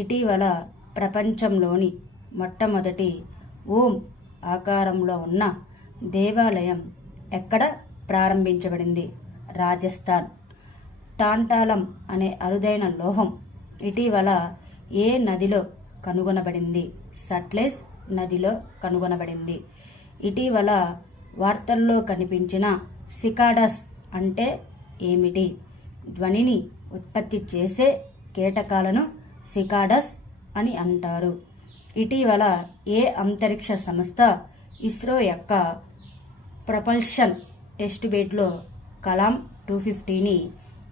ఇటీవల ప్రపంచంలోని మొట్టమొదటి ఓం ఆకారంలో ఉన్న దేవాలయం ఎక్కడ ప్రారంభించబడింది? రాజస్థాన్. టాంటాలం అనే అరుదైన లోహం ఇటీవల ఏ నదిలో కనుగొనబడింది? సట్లెజ్ నదిలో కనుగొనబడింది. ఇటీవల వార్తల్లో కనిపించిన సికాడస్ అంటే ఏమిటి? ధ్వనిని ఉత్పత్తి చేసే కీటకాలను సికాడస్ అని అంటారు. ఇటీవల ఏ అంతరిక్ష సంస్థ ఇస్రో యొక్క ప్రపల్షన్ టెస్ట్ బెడ్లో కలాం 250ని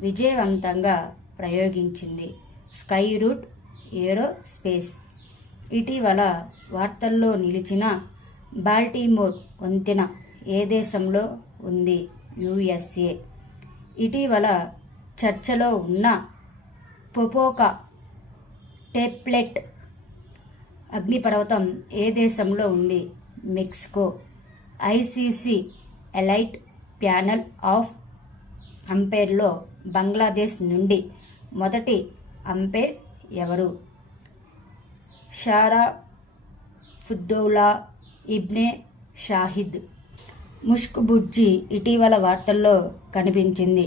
విజయవంతంగా ప్రయోగించింది? Sky route aerospace. ఇటీవల వార్తల్లో నిలిచిన బాల్టిమోర్ వంతెన ఏ దేశంలో ఉంది? USA. ఇటీవల చర్చలో ఉన్న పొపోకా టేప్లెట్ అగ్నిపర్వతం ఏ దేశంలో ఉంది? Mexico. ICC elite panel of అంపైర్లో బంగ్లాదేశ్ నుండి మొదటి అంపైర్ ఎవరు? షారాఫుద్దౌలా ఇబ్నే షాహిద్. ముష్క్ బుజ్జి ఇటీవల వార్తల్లో కనిపించింది.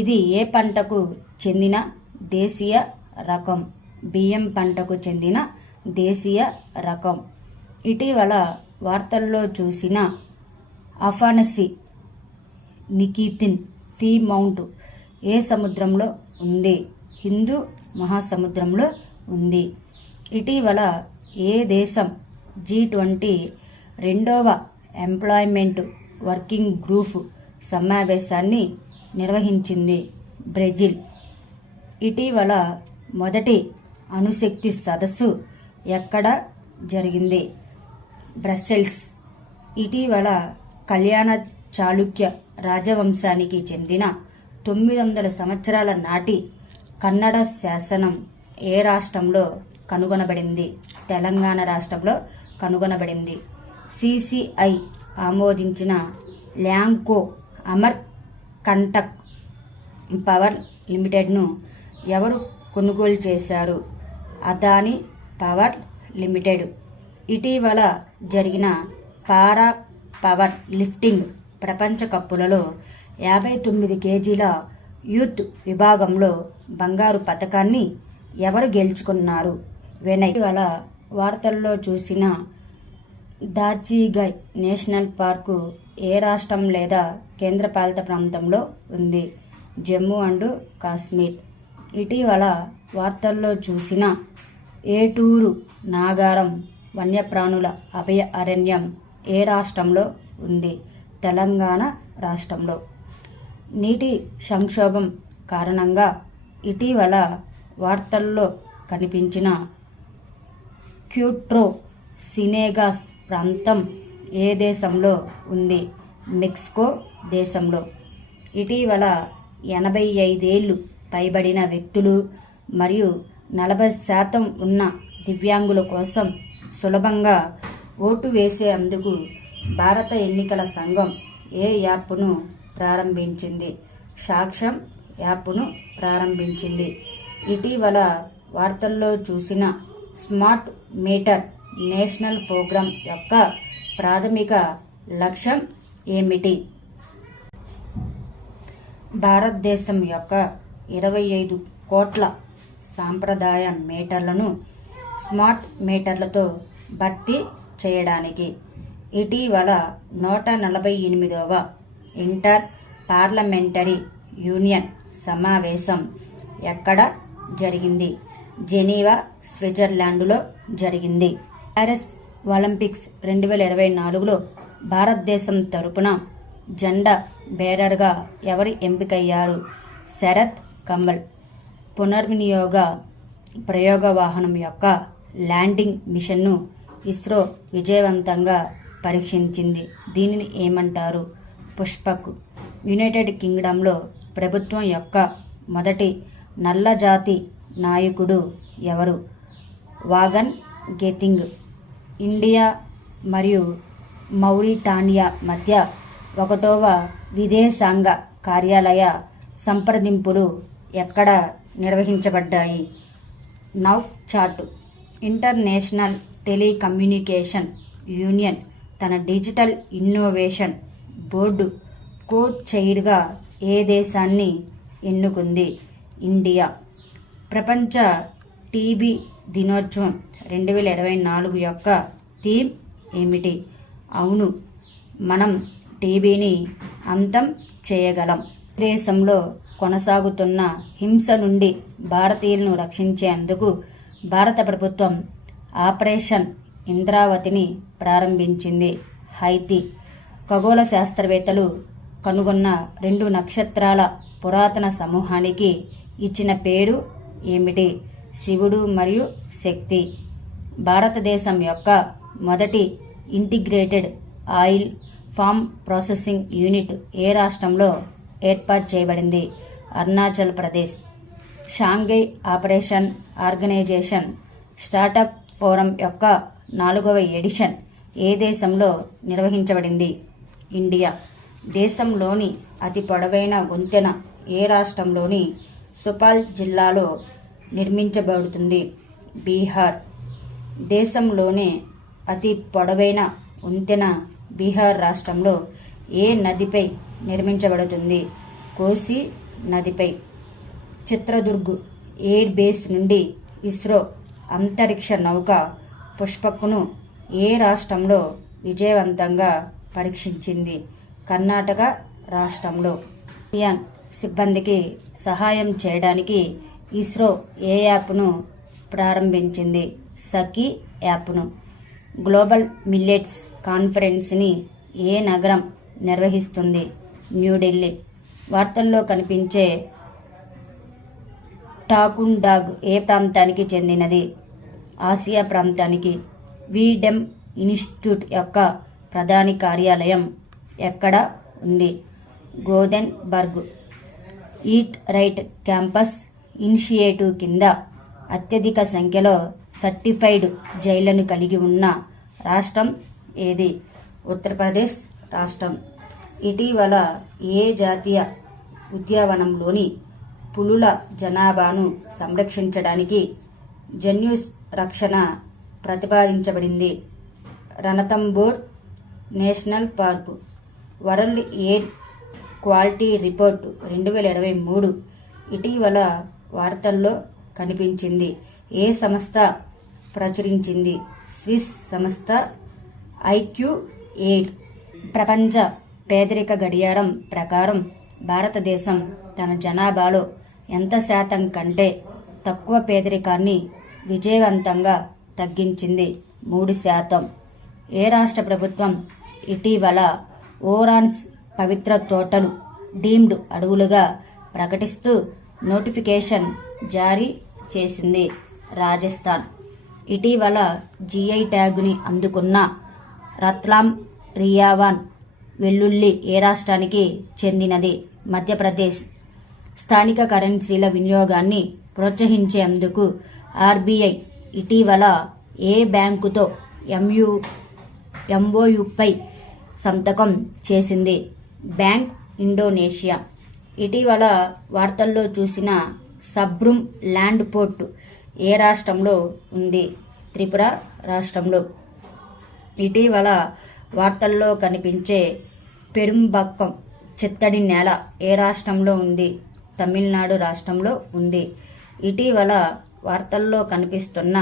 ఇది ఏ పంటకు చెందిన దేశీయ రకం? బియ్యం పంటకు చెందిన దేశీయ రకం. ఇటీవల వార్తల్లో చూసిన అఫానసీ నికీతిన్ సీ మౌంట్ ఏ సముద్రంలో ఉంది? హిందూ మహాసముద్రంలో ఉంది. ఇటీవల ఏ దేశం G20 రెండవ ఎంప్లాయ్మెంట్ వర్కింగ్ గ్రూప్ సమావేశాన్ని నిర్వహించింది? బ్రెజిల్. ఇటీవల మొదటి అణుశక్తి సదస్సు ఎక్కడ జరిగింది? బ్రస్సెల్స్. ఇటీవల కళ్యాణ చాళుక్య రాజవంశానికి చెందిన 900 సంవత్సరాల నాటి కన్నడ శాసనం ఏ రాష్ట్రంలో కనుగొనబడింది? తెలంగాణ రాష్ట్రంలో కనుగొనబడింది. CCI ఆమోదించిన ల్యాంకో అమర్ కంటక్ పవర్ లిమిటెడ్ను ఎవరు కొనుగోలు చేశారు? Adani power limited. ఇటీవల జరిగిన పారా పవర్ లిఫ్టింగ్ ప్రపంచ కప్పులలో 59 కేజీల యూత్ విభాగంలో బంగారు పతకాన్ని ఎవరు గెలుచుకున్నారు? వినయ్. ఇటీవల వార్తల్లో చూసిన దాచిగై నేషనల్ పార్కు ఏ రాష్ట్రం లేదా కేంద్రపాలిత ప్రాంతంలో ఉంది? జమ్మూ అండ్ కాశ్మీర్. ఇటీవల వార్తల్లో చూసిన ఏటూరు నాగారం వన్యప్రాణుల అభయ అరణ్యం ఏ రాష్ట్రంలో ఉంది? తెలంగాణ రాష్ట్రంలో. నీటి సంక్షోభం కారణంగా ఇటీవల వార్తల్లో కనిపించిన క్యూట్రో సినేగాస్ ప్రాంతం ఏ దేశంలో ఉంది? మెక్సికో దేశంలో. ఇటీవల 85 ఏళ్లు పైబడిన వ్యక్తులు మరియు 40% ఉన్న దివ్యాంగుల కోసం సులభంగా ఓటు వేసేందుకు భారత ఎన్నికల సంఘం ఏ యాప్ను ప్రారంభించింది? సాక్ష్యం యాప్ను ప్రారంభించింది. ఇటీవల వార్తల్లో చూసిన స్మార్ట్ మీటర్ నేషనల్ ప్రోగ్రాం యొక్క ప్రాథమిక లక్ష్యం ఏమిటి? భారతదేశం యొక్క 25 కోట్ల సాంప్రదాయ మీటర్లను స్మార్ట్ మీటర్లతో భర్తీ చేయడానికి. ఇటీవల 148వ ఇంటర్ పార్లమెంటరీ యూనియన్ సమావేశం ఎక్కడ జరిగింది? జెనీవా స్విట్జర్లాండ్లో జరిగింది. ప్యారిస్ ఒలింపిక్స్ 2024లో భారతదేశం తరపున జెండా బేరర్గా ఎవరు ఎంపికయ్యారు? శరత్ కమల్. పునర్వినియోగ ప్రయోగ వాహనం యొక్క ల్యాండింగ్ మిషన్ను ఇస్రో విజయవంతంగా పరీక్షించింది. దీనిని ఏమంటారు? పుష్పక్. యునైటెడ్ కింగ్డమ్లో ప్రభుత్వం యొక్క మొదటి నల్లజాతి నాయకుడు ఎవరు? Vaughan Gething. ఇండియా మరియు మౌరిటానియా మధ్య 1వ విదేశాంగ కార్యాలయ సంప్రదింపులు ఎక్కడ నిర్వహించబడ్డాయి? Nouakchott. International Telecommunication Union తన డిజిటల్ ఇన్నోవేషన్ బోర్డు కో చైర్గా ఏ దేశాన్ని ఎన్నుకుంది? ఇండియా. ప్రపంచ టీబీ దినోత్సవం 2024 యొక్క థీమ్ ఏమిటి? అవును, మనం టీబీని అంతం చేయగలం. దేశంలో కొనసాగుతున్న హింస నుండి భారతీయులను రక్షించేందుకు భారత ప్రభుత్వం ఆపరేషన్ ఇంద్రావతిని ప్రారంభించింది. హైతీ. ఖగోళ శాస్త్రవేత్తలు కనుగొన్న 2 నక్షత్రాల పురాతన సమూహానికి ఇచ్చిన పేరు ఏమిటి? శివుడు మరియు శక్తి. భారతదేశం యొక్క మొదటి integrated oil palm processing unit ఏ రాష్ట్రంలో ఏర్పాటు చేయబడింది? Arunachal Pradesh. Shanghai operation organisation startup forum యొక్క 4వ ఎడిషన్ ఏ దేశంలో నిర్వహించబడింది? ఇండియా. దేశంలోని అతి పొడవైన వంతెన ఏ రాష్ట్రంలోని సుపాల్ జిల్లాలో నిర్మించబడుతుంది? బీహార్. దేశంలోనే అతి పొడవైన వంతెన బీహార్ రాష్ట్రంలో ఏ నదిపై నిర్మించబడుతుంది? కోసి నదిపై. చిత్రదుర్గ్ ఎయిర్ బేస్ నుండి ఇస్రో అంతరిక్ష నౌక పుష్పక్ను ఏ రాష్ట్రంలో విజయవంతంగా పరీక్షించింది? కర్ణాటక రాష్ట్రంలో. యాన్ సిబ్బందికి సహాయం చేయడానికి ఇస్రో ఏ యాప్ను ప్రారంభించింది? సఖీ యాప్ను. గ్లోబల్ మిల్లెట్స్ కాన్ఫరెన్స్ని ఏ నగరం నిర్వహిస్తుంది? న్యూఢిల్లీ. వార్తల్లో కనిపించే టాకున్ డాగ్ ఏ ప్రాంతానికి చెందినది? ఆసియా ప్రాంతానికి. వీడెమ్ ఇన్స్టిట్యూట్ యొక్క ప్రధాన కార్యాలయం ఎక్కడ ఉంది? Gothenburg. Eat right campus initiative కింద అత్యధిక సంఖ్యలో సర్టిఫైడ్ జైళ్లను కలిగి ఉన్న రాష్ట్రం ఏది? ఉత్తరప్రదేశ్ రాష్ట్రం. ఇటీవల ఏ జాతీయ ఉద్యానవనంలోని పులుల జనాభాను సంరక్షించడానికి జన్యు రక్షణ ప్రతిపాదించబడింది? Ranthambore national park. World air quality report 2023 ఇటీవల వార్తల్లో కనిపించింది. ఏ సంస్థ ప్రచురించింది? స్విస్ సంస్థ IQ8. ప్రపంచ పేదరిక గడియారం ప్రకారం భారతదేశం తన జనాభాలో ఎంత శాతం కంటే తక్కువ పేదరికాన్ని విజయవంతంగా తగ్గించింది? 3%. ఏ రాష్ట్ర ప్రభుత్వం ఇటీవల ఓరాన్స్ పవిత్ర తోటలు డీమ్డ్ అడవులుగా ప్రకటిస్తూ నోటిఫికేషన్ జారీ చేసింది? రాజస్థాన్. ఇటీవల GI ట్యాగ్ని అందుకున్న రత్లామ్ రియావాన్ వెల్లుల్లి ఏ రాష్ట్రానికి చెందినది? మధ్యప్రదేశ్. స్థానిక కరెన్సీల వినియోగాన్ని ప్రోత్సహించేందుకు RBI ఇటీవల ఏ బ్యాంకుతో MOUపై సంతకం చేసింది? Bank Indonesia. ఇటీవల వార్తల్లో చూసిన సబ్రూమ్ ల్యాండ్ పోర్ట్ ఏ రాష్ట్రంలో ఉంది? త్రిపుర రాష్ట్రంలో. ఇటీవల వార్తల్లో కనిపించే పెరుంబక్కం చిత్తడి నేల ఏ రాష్ట్రంలో ఉంది? తమిళనాడు రాష్ట్రంలో ఉంది. ఇటీవల వార్తల్లో కనిపిస్తున్న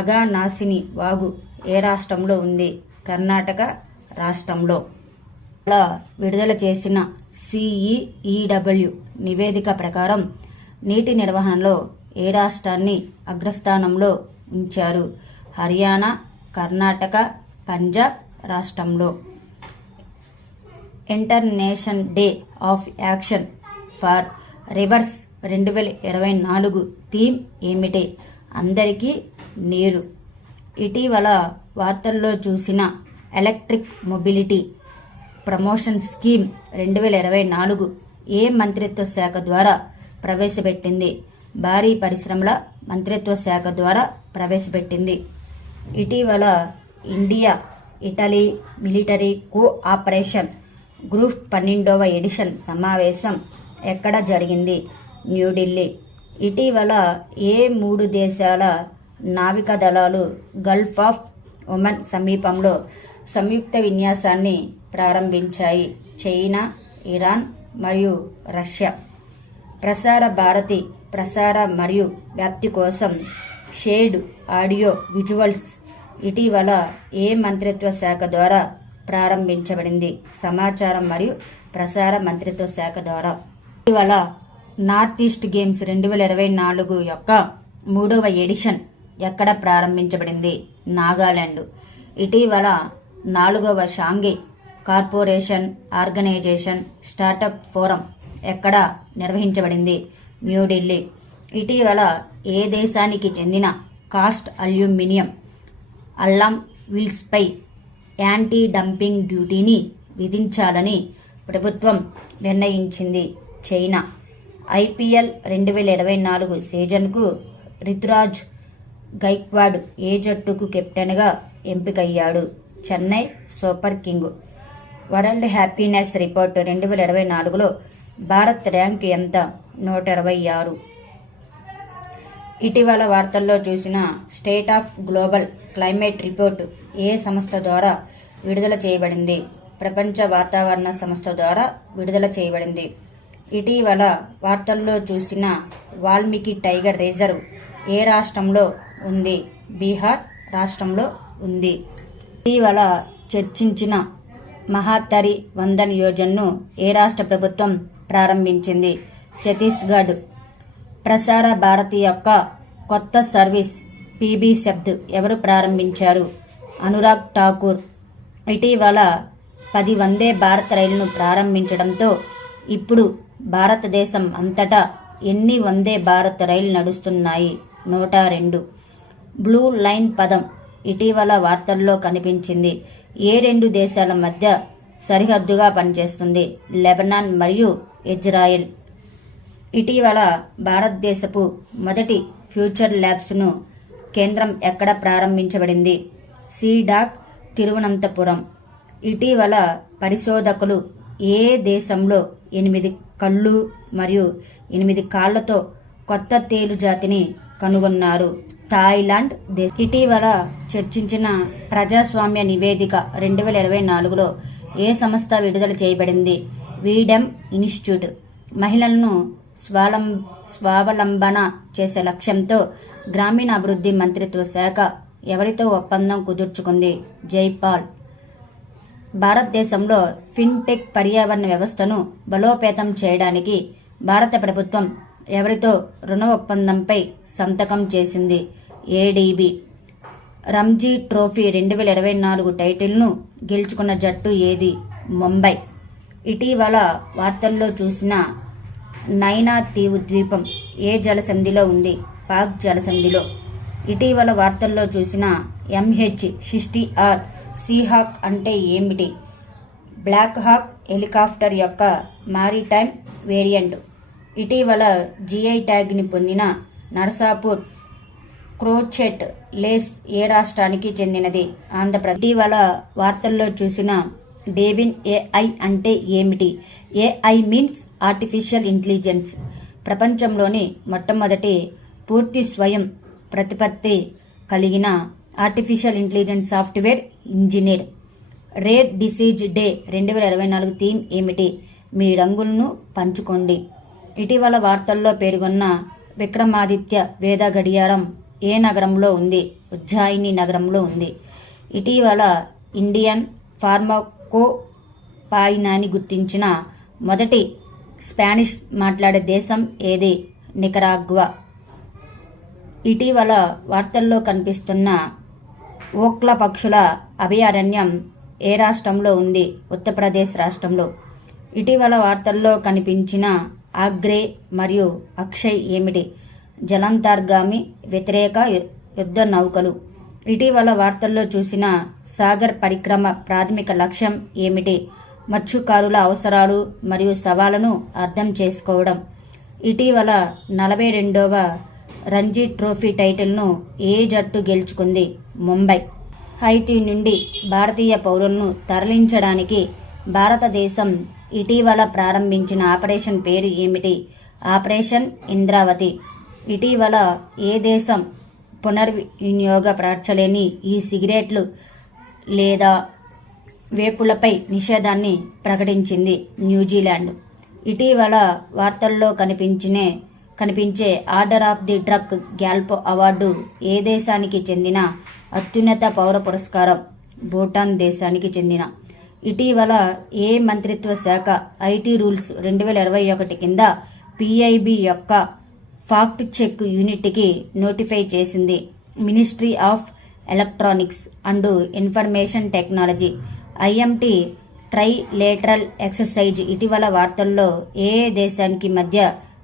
అఘనాశిని వాగు ఏ రాష్ట్రంలో ఉంది? కర్ణాటక రాష్ట్రంలో. విడుదల చేసిన CEEW నివేదిక ప్రకారం నీటి నిర్వహణలో ఏ రాష్ట్రాన్ని అగ్రస్థానంలో ఉంచారు? హర్యానా, కర్ణాటక, పంజాబ్ రాష్ట్రంలో. International day of action for rivers 2024 theme ఏమిటి? అందరికీ నీరు. ఇటీవల వార్తల్లో చూసిన ఎలక్ట్రిక్ మొబిలిటీ ప్రమోషన్ స్కీమ్ 2024 ఏ మంత్రిత్వ శాఖ ద్వారా ప్రవేశపెట్టింది? భారీ పరిశ్రమల మంత్రిత్వ శాఖ ద్వారా ప్రవేశపెట్టింది. ఇటీవల India Italy military cooperation group 12వ ఎడిషన్ సమావేశం ఎక్కడ జరిగింది? న్యూఢిల్లీ. ఇటీవల ఏ 3 దేశాల నావికా దళాలు గల్ఫ్ ఆఫ్ ఒమన్ సమీపంలో సంయుక్త విన్యాసాన్ని ప్రారంభించాయి? చైనా, ఇరాన్ మరియు రష్యా. ప్రసార భారతి ప్రసార మరియు వ్యాప్తి కోసం షేర్డ్ ఆడియో విజువల్స్ ఇటీవల ఏ మంత్రిత్వ శాఖ ద్వారా ప్రారంభించబడింది? సమాచారం మరియు ప్రసార మంత్రిత్వ శాఖ ద్వారా. ఇటీవల నార్త్ ఈస్ట్ గేమ్స్ 2024 యొక్క 3వ ఎడిషన్ ఎక్కడ ప్రారంభించబడింది? నాగాలాండ్. ఇటీవల 4వ Shanghai corporation organisation startup forum ఎక్కడ నిర్వహించబడింది? న్యూఢిల్లీ. ఇటీవల ఏ దేశానికి చెందిన కాస్ట్ అల్యూమినియం అల్లాం వీల్స్పై యాంటీ డంపింగ్ డ్యూటీని విధించాలని ప్రభుత్వం నిర్ణయించింది? చైనా. ఐపీఎల్ 2024 సీజన్కు రుతురాజ్ గైక్వాడ్ ఏ జట్టుకు కెప్టెన్గా ఎంపికయ్యాడు? Chennai super king. World happiness report 2024లో భారత్ ర్యాంక్ ఎంత? 126. ఇటీవల వార్తల్లో చూసిన state of global climate report ఏ సంస్థ ద్వారా విడుదల చేయబడింది? ప్రపంచ వాతావరణ సంస్థ ద్వారా విడుదల చేయబడింది. ఇటీవల వార్తల్లో చూసిన వాల్మీకి టైగర్ రిజర్వ్ ఏ రాష్ట్రంలో ఉంది? బీహార్ రాష్ట్రంలో ఉంది. ఇటీవల చర్చించిన మహాతరి వందన్ యోజనను ఏ రాష్ట్ర ప్రభుత్వం ప్రారంభించింది? ఛత్తీస్గఢ్. ప్రసార భారతి యొక్క కొత్త సర్వీస్ పీబీ శబ్ద్ ఎవరు ప్రారంభించారు? అనురాగ్ ఠాకూర్. ఇటీవల 10 వందే భారత్ రైలును ప్రారంభించడంతో ఇప్పుడు భారతదేశం అంతటా ఎన్ని వందే భారత్ రైలు నడుస్తున్నాయి? 102. బ్లూ లైన్ పదం ఇటీవల వార్తల్లో కనిపించింది. ఏ 2 దేశాల మధ్య సరిహద్దుగా పనిచేస్తుంది? లెబనాన్ మరియు ఇజ్రాయెల్. ఇటీవల భారతదేశపు మొదటి ఫ్యూచర్ ల్యాబ్స్ను కేంద్రం ఎక్కడ ప్రారంభించబడింది? సీడాక్ తిరువనంతపురం. ఇటీవల పరిశోధకులు ఏ దేశంలో 8 కళ్ళు మరియు 8 కాళ్లతో కొత్త తేలు జాతిని కనుగొన్నారు? థాయిలాండ్ దేశం. ఇటీవల చర్చించిన ప్రజాస్వామ్య నివేదిక 2024లో ఏ సంస్థ విడుదల చేయబడింది? వీడెమ్ ఇన్స్టిట్యూట్. మహిళలను స్వావలంబన చేసే లక్ష్యంతో గ్రామీణాభివృద్ధి మంత్రిత్వ శాఖ ఎవరితో ఒప్పందం కుదుర్చుకుంది? జైపాల్. భారతదేశంలో ఫిన్టెక్ పర్యావరణ వ్యవస్థను బలోపేతం చేయడానికి భారత ప్రభుత్వం ఎవరితో రుణ ఒప్పందంపై సంతకం చేసింది? ఏడీబీ. రంజీ ట్రోఫీ 2024 టైటిల్ను గెలుచుకున్న జట్టు ఏది? ముంబై. ఇటీవల వార్తల్లో చూసిన నైనా దీవు ద్వీపం ఏ జలసంధిలో ఉంది? పాక్ జలసంధిలో. ఇటీవల వార్తల్లో చూసిన MH-60R సీహాక్ అంటే ఏమిటి? బ్లాక్ హాక్ హెలికాప్టర్ యొక్క మారిటైమ్ వేరియంట్. ఇటీవల జీఐ ట్యాగ్ని పొందిన నరసాపూర్ క్రోచెట్ లేస్ ఏ రాష్ట్రానికి చెందినది? ఆంధ్రప్రదేశ్. ఇటీవల వార్తల్లో చూసిన డేవిన్ ఏఐ అంటే ఏమిటి? AI means artificial intelligence. ప్రపంచంలోని మొట్టమొదటి పూర్తి స్వయం ప్రతిపత్తి కలిగిన artificial intelligence software engineer. Rare disease day 2024 theme ఏమిటి? మీ రంగులను పంచుకోండి. ఇటీవల వార్తల్లో పేర్కొన్న విక్రమాదిత్య వేద గడియారం ఏ నగరంలో ఉంది? ఉజ్జాయిని నగరంలో ఉంది. ఇటీవల ఇండియన్ ఫార్మాకోపాయినాన్ని గుర్తించిన మొదటి స్పానిష్ మాట్లాడే దేశం ఏది? నికరాగ్వా. ఇటీవల వార్తల్లో కనిపిస్తున్న ఓక్ల పక్షుల అభయారణ్యం ఏ రాష్ట్రంలో ఉంది? ఉత్తరప్రదేశ్ రాష్ట్రంలో. ఇటీవల వార్తల్లో కనిపించిన ఆగ్రే మరియు అక్షయ్ ఏమిటి? జలాంతర్గామి వ్యతిరేక యుద్ధ నౌకలు. ఇటీవల వార్తల్లో చూసిన సాగర్ పరిక్రమ ప్రాథమిక లక్ష్యం ఏమిటి? మత్స్యకారుల అవసరాలు మరియు సవాళ్లను అర్థం చేసుకోవడం. ఇటీవల 42వ రంజీ ట్రోఫీ టైటిల్ను ఏ జట్టు గెలుచుకుంది? ముంబై. హైతీ నుండి భారతీయ పౌరులను తరలించడానికి భారతదేశం ఇటీవల ప్రారంభించిన ఆపరేషన్ పేరు ఏమిటి? ఆపరేషన్ ఇంద్రావతి. ఇటీవల ఏ దేశం పునర్వినియోగపరచలేని ఈ సిగరెట్లు లేదా వేపులపై నిషేధాన్ని ప్రకటించింది న్యూజిలాండ్. ఇటీవల వార్తల్లో కనిపించే order of the Druk Gyalpo award ఏ దేశానికి చెందిన అత్యున్నత పౌర పురస్కారం? భూటాన్ దేశానికి చెందిన. ఇటీవల ఏ మంత్రిత్వ శాఖ ఐటీ రూల్స్ 2021 కింద పిఐబి యొక్క ఫాక్ట్ చెక్ యూనిట్కి నోటిఫై చేసింది? Ministry of electronics and information technology. IMT trilateral exercise ఇటీవల వార్తల్లో ఏ దేశానికి మధ్య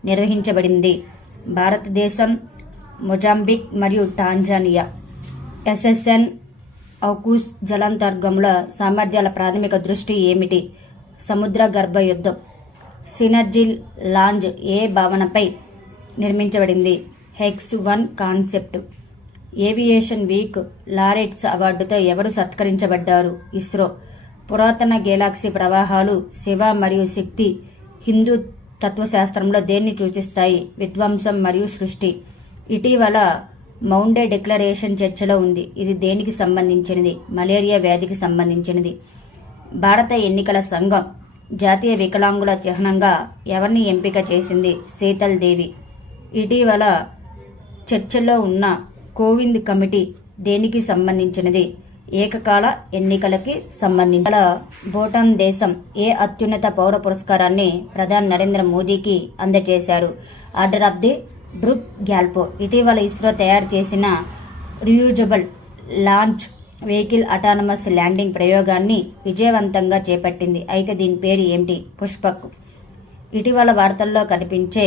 నిర్వహించబడింది? భారతదేశం, మొజాంబిక్ మరియు టాంజానియా. ఎస్ఎస్ఎన్ అకూస్ జలాంతర్గముల సామర్థ్యాల ప్రాథమిక దృష్టి ఏమిటి? సముద్ర గర్భ యుద్ధం. సినర్జిల్ లాంజ్ ఏ భావనపై నిర్మించబడింది? హెక్స్-1 కాన్సెప్ట్. ఏవియేషన్ వీక్ లారెట్స్ అవార్డుతో ఎవరు సత్కరించబడ్డారు? ఇస్రో. పురాతన గెలాక్సీ ప్రవాహాలు శివ మరియు శక్తి హిందూ తత్వశాస్త్రంలో దేన్ని సూచిస్తాయి? విధ్వంసం మరియు సృష్టి. ఇటీవల మౌండే డిక్లరేషన్ చర్చలో ఉంది. ఇది దేనికి సంబంధించినది? మలేరియా వ్యాధికి సంబంధించినది. భారత ఎన్నికల సంఘం జాతీయ వికలాంగుల చిహ్నంగా ఎవరిని ఎంపిక చేసింది? శీతల్ దేవి. ఇటీవల చర్చలో ఉన్న కోవింద్ కమిటీ దేనికి సంబంధించినది? ఏకకాల ఎన్నికలకి సంబంధించిన. భూటాన్ దేశం ఏ అత్యున్నత పౌర పురస్కారాన్ని ప్రధాని నరేంద్ర మోదీకి అందజేశారు? Order of the Druk Gyalpo. ఇటీవల ఇస్రో తయారు చేసిన reusable launch vehicle autonomous landing ప్రయోగాన్ని విజయవంతంగా చేపట్టింది. అయితే దీని పేరు ఏమిటి? పుష్పక్. ఇటీవల వార్తల్లో కనిపించే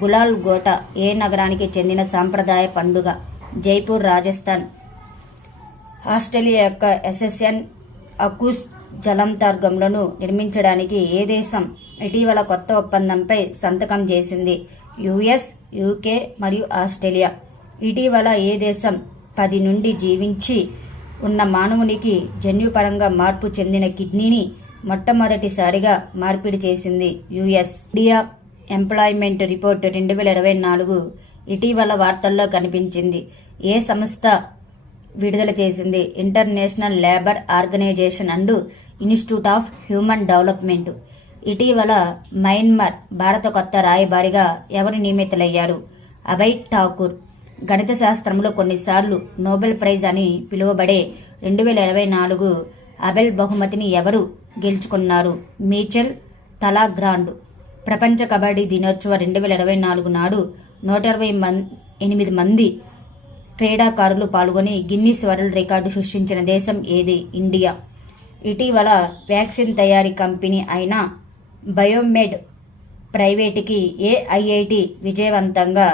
గులాల్ గోట ఏ నగరానికి చెందిన సాంప్రదాయ పండుగ? జైపూర్, రాజస్థాన్. ఆస్ట్రేలియా యొక్క ఎస్ఎస్ఎన్ అకూస్ జలాంతర్గములను నిర్మించడానికి ఏ దేశం ఇటీవల కొత్త ఒప్పందంపై సంతకం చేసింది? యుఎస్, యూకే మరియు ఆస్ట్రేలియా. ఇటీవల ఏ దేశం 10 నుండి జీవించి ఉన్న మానవునికి జన్యుపరంగా మార్పు చెందిన కిడ్నీని మొట్టమొదటిసారిగా మార్పిడి చేసింది? యుఎస్. ఇండియా ఎంప్లాయ్మెంట్ రిపోర్ట్ 2024 ఇటీవల వార్తల్లో కనిపించింది. ఏ సంస్థ విడుదల చేసింది? International Labour Organisation and Institute of Human Development. ఇటీవల మయన్మార్ భారత కొత్త రాయబారిగా ఎవరు నియమితులయ్యారు? అభయ్ ఠాకూర్. గణిత శాస్త్రంలో కొన్నిసార్లు నోబెల్ ప్రైజ్ అని పిలువబడే 2024 అబెల్ బహుమతిని ఎవరు గెలుచుకున్నారు? మీచెల్ తలాగ్రాండ్. ప్రపంచ కబడ్డీ దినోత్సవ 2024 నాడు 128 మంది క్రీడాకారులు పాల్గొని గిన్నిస్ వరల్డ్ రికార్డు సృష్టించిన దేశం ఏది? ఇండియా. ఇటీవల వ్యాక్సిన్ తయారీ కంపెనీ అయిన బయోమెడ్ ప్రైవేటుకి ఏ ఐఐటి విజయవంతంగా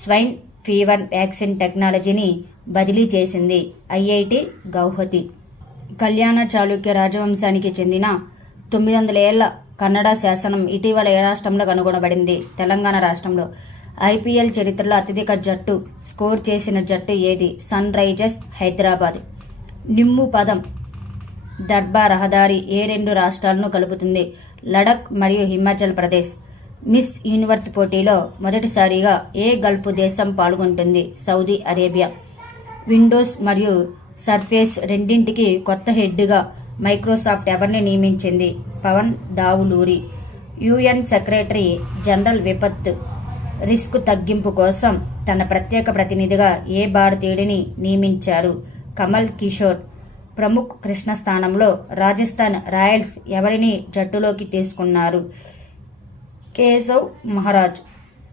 స్వైన్ ఫీవర్ వ్యాక్సిన్ టెక్నాలజీని బదిలీ చేసింది? ఐఐటి గౌహతి. కళ్యాణ చాళుక్య రాజవంశానికి చెందిన 900 ఏళ్ల కన్నడ శాసనం ఇటీవల ఏ రాష్ట్రంలో కనుగొనబడింది? తెలంగాణ రాష్ట్రంలో. ఐపీఎల్ చరిత్రలో అత్యధిక జట్టు స్కోర్ చేసిన జట్టు ఏది? Sunrisers Hyderabad. నిమ్ము పదం దర్బా రహదారి ఏ 2 రాష్ట్రాలను కలుపుతుంది? లడఖ్ మరియు హిమాచల్ ప్రదేశ్. మిస్ యూనివర్స్ పోటీలో మొదటిసారిగా ఏ గల్ఫ్ దేశం పాల్గొంటుంది? Saudi Arabia. విండోస్ మరియు సర్ఫేస్ రెండింటికి కొత్త హెడ్గా మైక్రోసాఫ్ట్ ఎవరిని నియమించింది? Pavan Davuluri. UN Secretary General విపత్తు రిస్క్ తగ్గింపు కోసం తన ప్రత్యేక ప్రతినిధిగా ఏ భారతీయుడిని నియమించారు? కమల్ కిషోర్. ప్రముఖ్ కృష్ణ స్థానంలో రాజస్థాన్ రాయల్స్ ఎవరిని జట్టులోకి తీసుకున్నారు? కేశవ్ మహారాజ్.